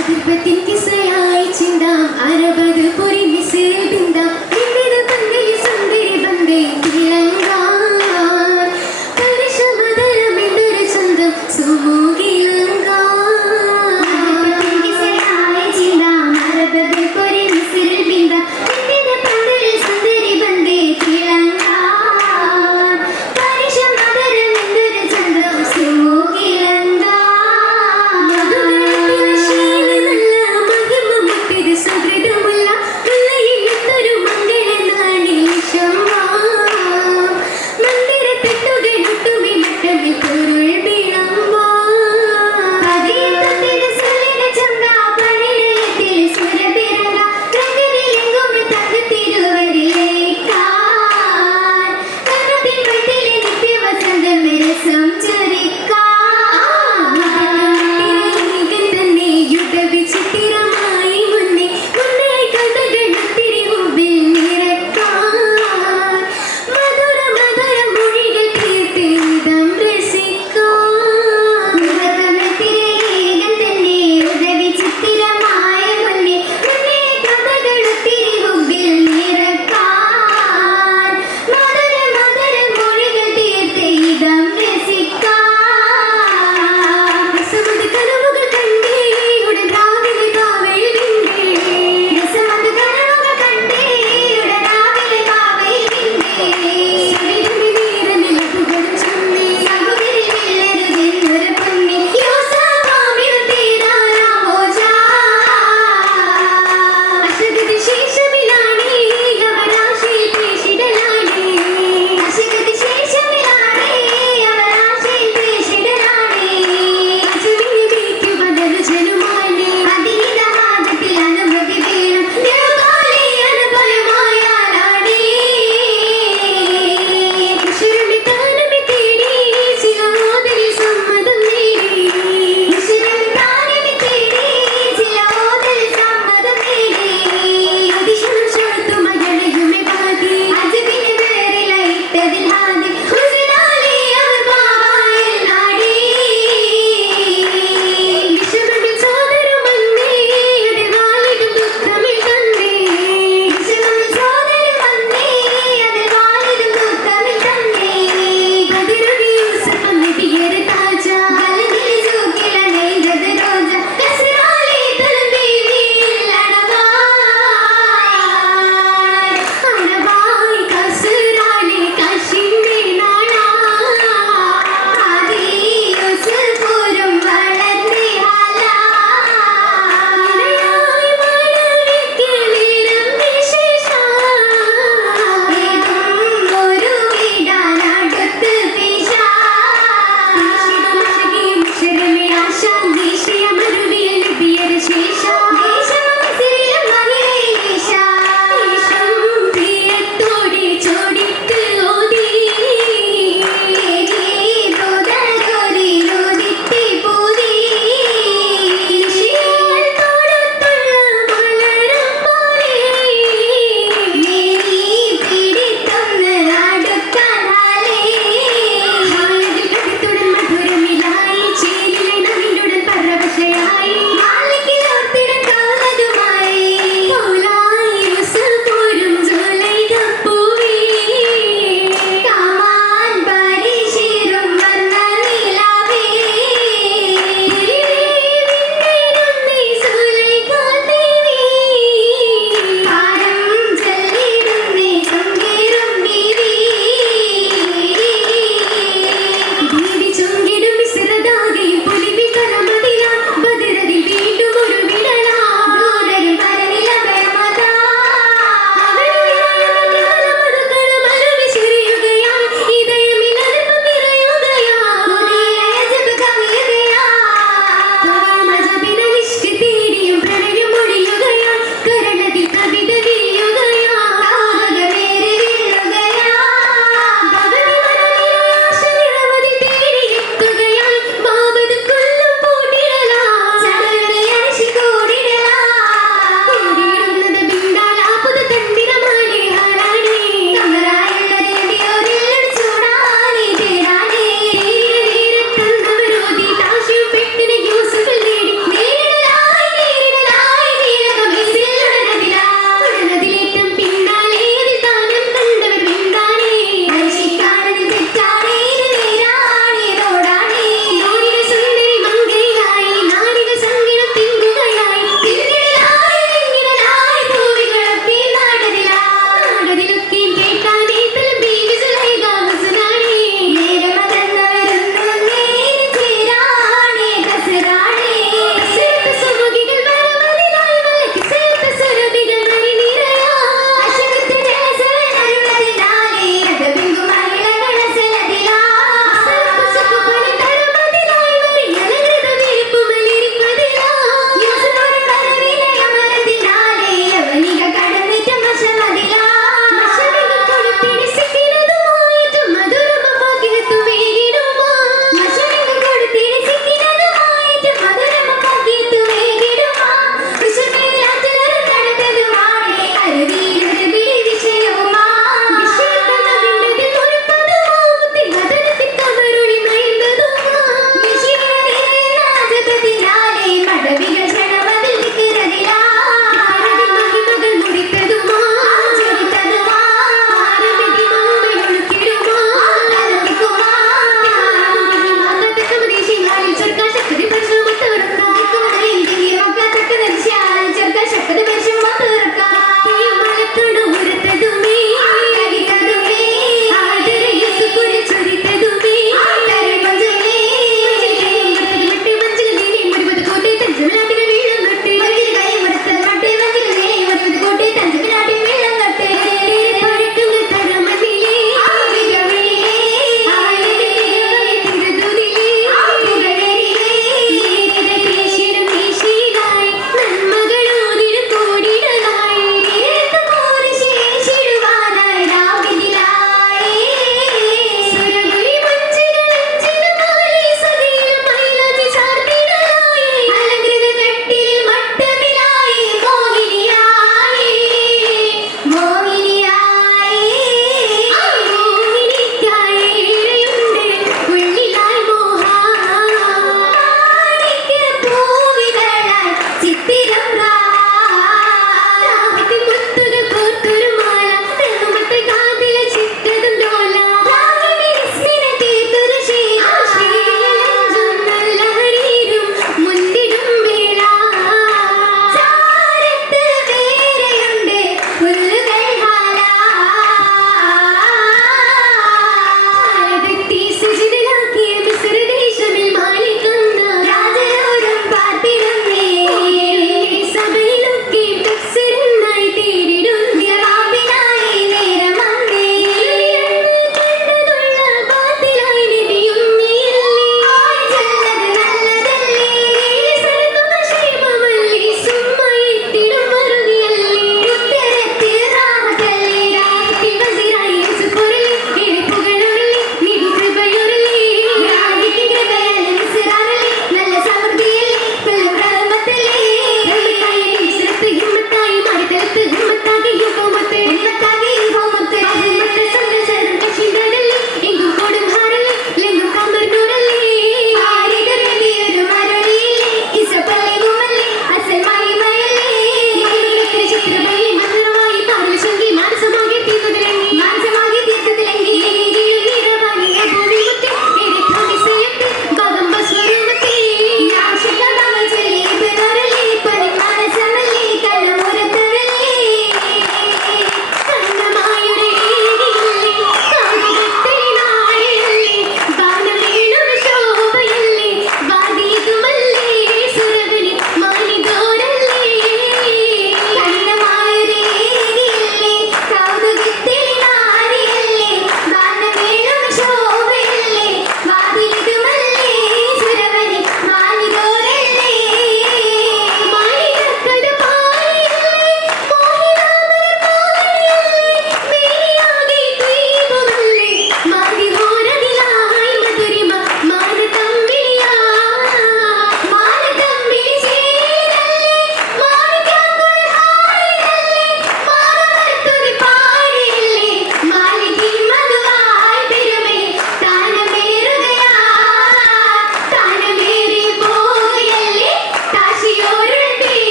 അതിർപ്പത്തിൻ കിസയായി ചിന്താം അരബത്